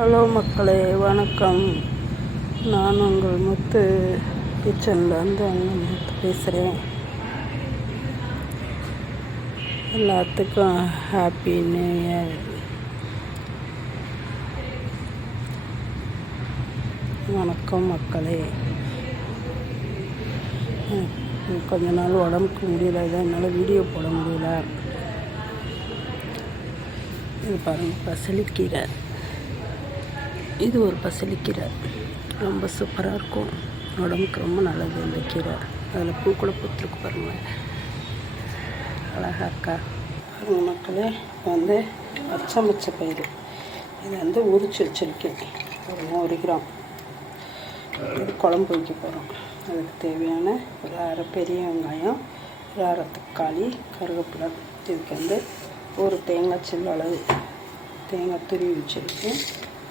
Hello மக்களே, வணக்கம். நான் உங்கள் முத்து கிச்சன்லேருந்து முத்து பேசுகிறேன். எல்லாத்துக்கும் ஹாப்பி நியூ இயர். வணக்கம் மக்களே. கொஞ்ச நாள் உடம்புக்கு முடியல, என்னால் வீடியோ போட முடியல. இது பாருங்கள், பசலிக்கீரை. இது ஒரு பசலிக்கீரை, ரொம்ப சூப்பராக இருக்கும். உடம்புக்கு ரொம்ப நல்லது இந்த கீரை. அதில் பூ கூட பூத்துருக்கு பாருங்கள், அழகா இருக்கா பாருங்கள் மக்களே. இப்போ பச்சை பயிறு இதை உரிச்சு வச்சுருக்கேன், ஒரு 100 கிராம். இது குழம்பு வைக்க போகிறோம். அதுக்கு தேவையான ஒரு அரை பெரிய வெங்காயம், ஒரு அரை தக்காளி, கருவேப்பிலை. இதுக்கு ஒரு தேங்காய் சில்லு அளவு தேங்காய் துருவி வச்சுருக்கேன்.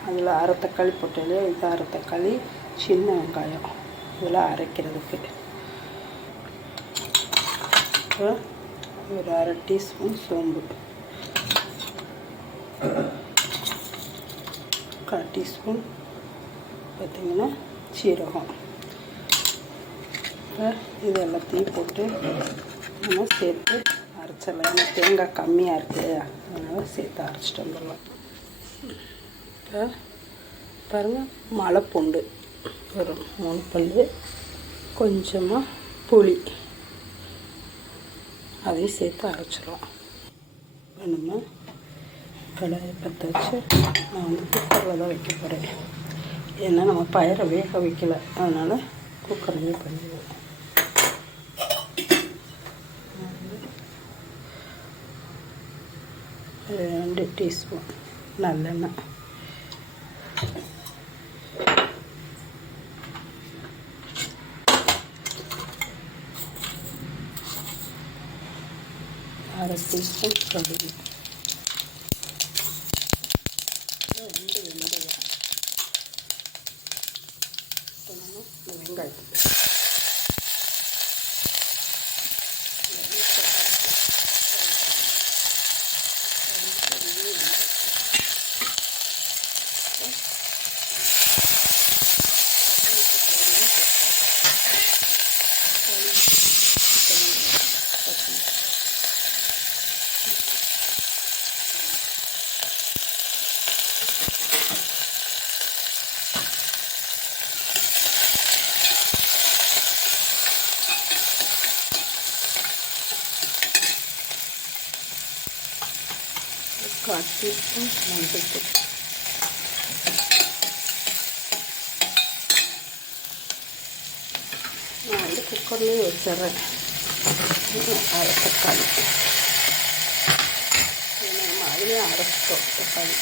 அதில் அரை தக்காளி போட்டது, இது அரை தக்காளி, சின்ன வெங்காயம் இதில் அரைக்கிறதுக்கு. ஒரு அரை டீஸ்பூன் சோம்பு, 1/4 டீஸ்பூன் பார்த்திங்கன்னா சீரகம். இது எல்லாத்தையும் போட்டு நம்ம சேர்த்து அரைச்சிடலாம். ஏன்னா தேங்காய் கம்மியாக இருக்குது, அதனால் சேர்த்து அரைச்சிட்டு வந்துடலாம். இப்போ பாருங்கள், மலைப்பூண்டு ஒரு 3 பல், கொஞ்சமாக புளி, அதையும் சேர்த்து அரைச்சிடலாம். நம்ம கடாயை பற்ற வச்சு நான் குக்கரில் தான் வைக்க போகிறேன். ஏன்னா நம்ம பயிரை வேக வைக்கல, அதனால் குக்கர்லேயே பண்ணிடுவோம். 2 டீஸ்பூன் நல்லெண்ணெய், அரை டீஸ்பூன் கடுகு, 2 வெங்காயம், வெங்காயம் டீஸ்பூன் மஞ்சள். நான் குக்கர்லேயே வச்சிட்றேன். அரை தக்காளி, நம்ம அதுலேயே அரைச்சிட்டோம் தக்காளி.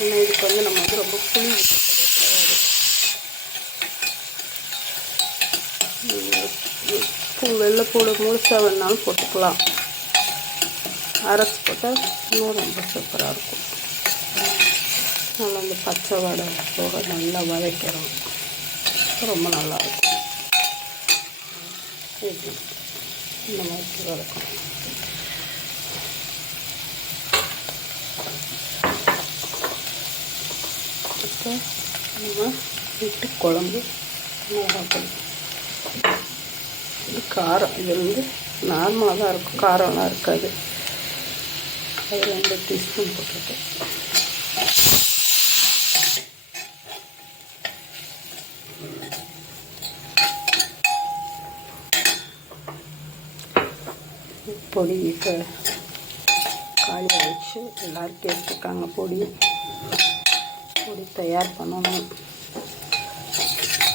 இன்னும் இதுக்கு நம்ம ரொம்ப புளி கிடையாது. வெள்ளைப்பூடு முழுசாக வேணாலும் போட்டுக்கலாம். அரைச்சி போட்டால் இன்னும் ரொம்ப சூப்பராக இருக்கும். நல்லா அந்த பச்சை வடை போக நல்லா வதக்கிறோம், ரொம்ப நல்லாயிருக்கும். இந்த மாதிரி வதக்கணும். இப்போ நம்ம வீட்டு குழம்பு மிளகாய், இது காரம். இது நார்மலாக தான் இருக்கும், காரம்லாம் இருக்காது. அது 2 டீஸ்பூன் போட்டிருக்கேன். பொடி இப்போ காலி ஆகிடுச்சு. எல்லோரும் கேட்டுருக்காங்க பொடி தயார் பண்ணணும்.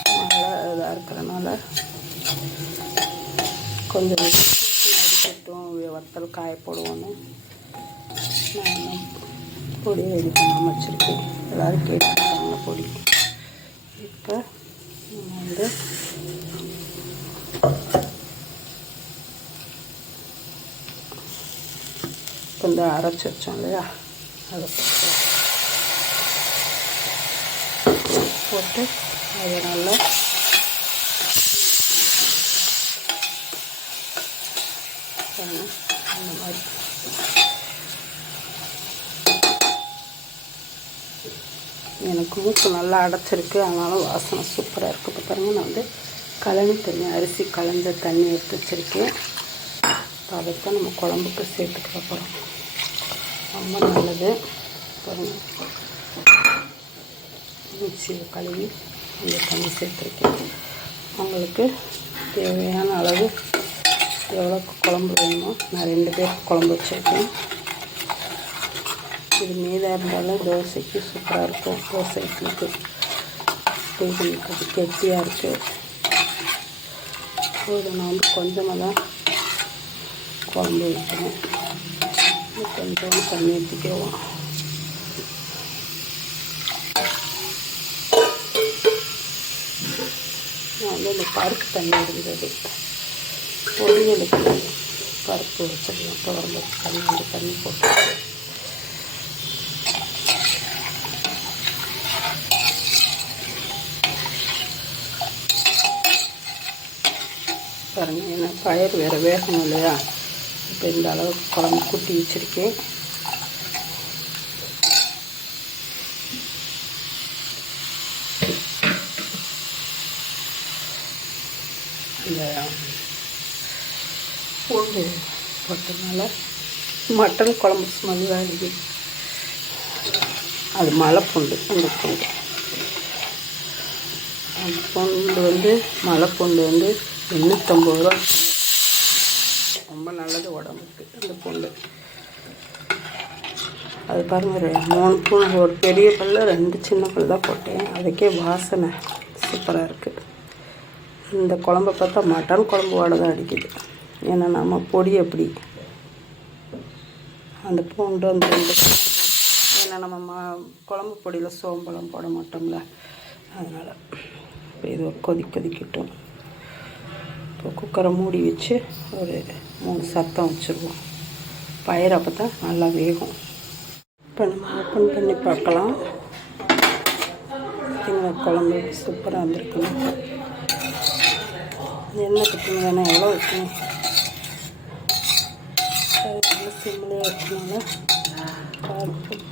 நல்லா இதாக இருக்கிறனால கொஞ்சம் அடிக்கட்டும், வத்தல் காய போடுவோன்னு நான் பொடி ரெடி பண்ணாமல் வச்சுருக்கேன். எல்லோரும் கேட்டுருக்காங்க பொடி. இப்போ நம்ம கொஞ்சம் அரைச்சி வச்சோம் இல்லையா, அதை போட்டு அதை நல்லா அந்த மாதிரி எனக்கு மூக்கு நல்லா அடைச்சிருக்கு, அதனால வாசனை சூப்பராக இருக்குது. இப்போ பாருங்கள், நான் வந்து கழனி தண்ணி, அரிசி கலந்த தண்ணி எடுத்து வச்சுருக்கேன். அதைத்தான் நம்ம குழம்புக்கு சேர்த்துக்க போகிறோம். ரொம்ப நல்லது. பாருங்கள், மிக்சியை கழுவி அந்த தண்ணி சேர்த்துருக்கேன். உங்களுக்கு தேவையான அளவு எவ்வளோ குழம்பு வேணுமோ, நான் 2 பேருக்கு குழம்பு வச்சுருக்கேன். இது மீதாக இருந்தாலும் தோசைக்கு சூப்பராக இருக்கும். தோசை இட்லிக்கு கொஞ்சம் கெட்டியாக இருக்குது. இதை நான் வந்து கொஞ்சமாக தான் குழம்பு வைக்கிறேன். கொஞ்சம் தண்ணி ஊற்றிக்குவோம். நான் வந்து இந்த பருப்பு தண்ணி இருந்தது, பொரியலுக்கு பருப்பு வச்சிடலாம். துவரம்பருப்பு தண்ணி வந்து தண்ணி போட்டு பாருங்கள். ஏன்னா பயிர் வேறு வேகணும் இல்லையா? இப்போ இந்த அளவுக்கு குழம்பு கூட்டி வச்சுருக்கேன். இந்த பூண்டு போட்டதுனால மட்டன் குழம்பு ஸ்மெல் வருது. அது மலைப்பூண்டு. அந்த பூண்டு வந்து மலைப்பூண்டு வந்து 850 ரூபா. ரொம்ப நல்லது உடம்புக்கு அந்த பூண்டு. அது பாருங்கள், 3 பூண்டு, ஒரு பெரிய பல், 2 சின்ன பல் தான் போட்டேன். அதுக்கே வாசனை சூப்பராக இருக்குது. இந்த குழம்பை பார்த்தா மட்டன் குழம்பு வாடை தான் அடிக்குது. ஏன்னா நம்ம பொடி எப்படி அந்த பூண்டு அந்த 2, ஏன்னா நம்ம குழம்பு பொடியில் சோம்பலம் போட மாட்டோம்ல, அதனால். இப்போ இது ஒரு கொதிக்கட்டும். இப்போ குக்கரை மூடி வச்சு ஒரு 3 சத்தம் வச்சுருவோம். பயிர் அப்போ தான் நல்லா வேகும். இப்போ நம்ம ஓப்பன் பண்ணி பார்க்கலாம். பார்த்திங்களா, குழம்பு சூப்பராக வந்திருக்குங்க. எண்ணெய் கட்டிங்க வேணால் எவ்வளோ வைக்கணும், சிம்மிலே வச்சனால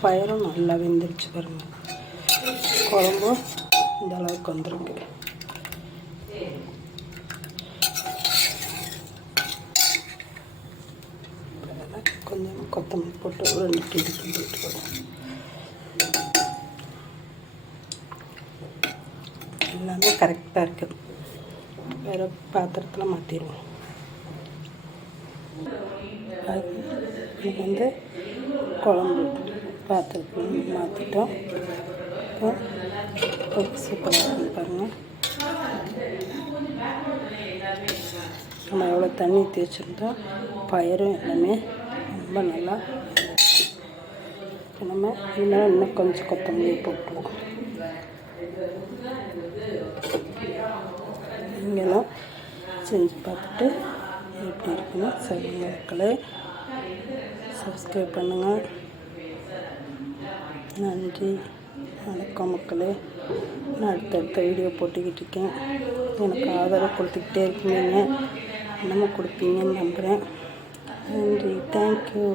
பயிரும் நல்லா வெந்துருச்சு பாருங்கள். குழம்பும் இந்த அளவுக்கு வந்திருக்கு. கொஞ்சம் கொத்தமல்லி போட்டு ஒரு 2 கிண்டி விட்டுருவோம். எல்லாமே கரெக்டாக இருக்குது. வேறு பாத்திரத்தில் மாற்றிடுவோம். இது வந்து குழம்பு பாத்திரத்தில் மாற்றிட்டோம். சூப்பராக இருக்குது பாருங்கள். நம்ம எவ்வளோ தண்ணி ஊற்றி வச்சுருந்தோம், பயிரும் எல்லாமே ரொம்ப நல்லா. நம்ம இன்னும் கொஞ்சம் கொத்தமல்லி போட்டுருவோம். நீங்களும் செஞ்சு பார்த்துட்டு எப்படி இருக்குன்னு சொல்லுங்க மக்களே. சப்ஸ்கிரைப் பண்ணுங்கள். நன்றி, வணக்கம் மக்களே. நான் அடுத்தடுத்த வீடியோ போட்டுக்கிட்டு இருக்கேன். எனக்கு ஆதரவு கொடுத்துக்கிட்டே இருக்கீங்க. இன்னமும் கொடுப்பீங்கன்னு நம்புகிறேன். நன்றி, தேங்க்யூ.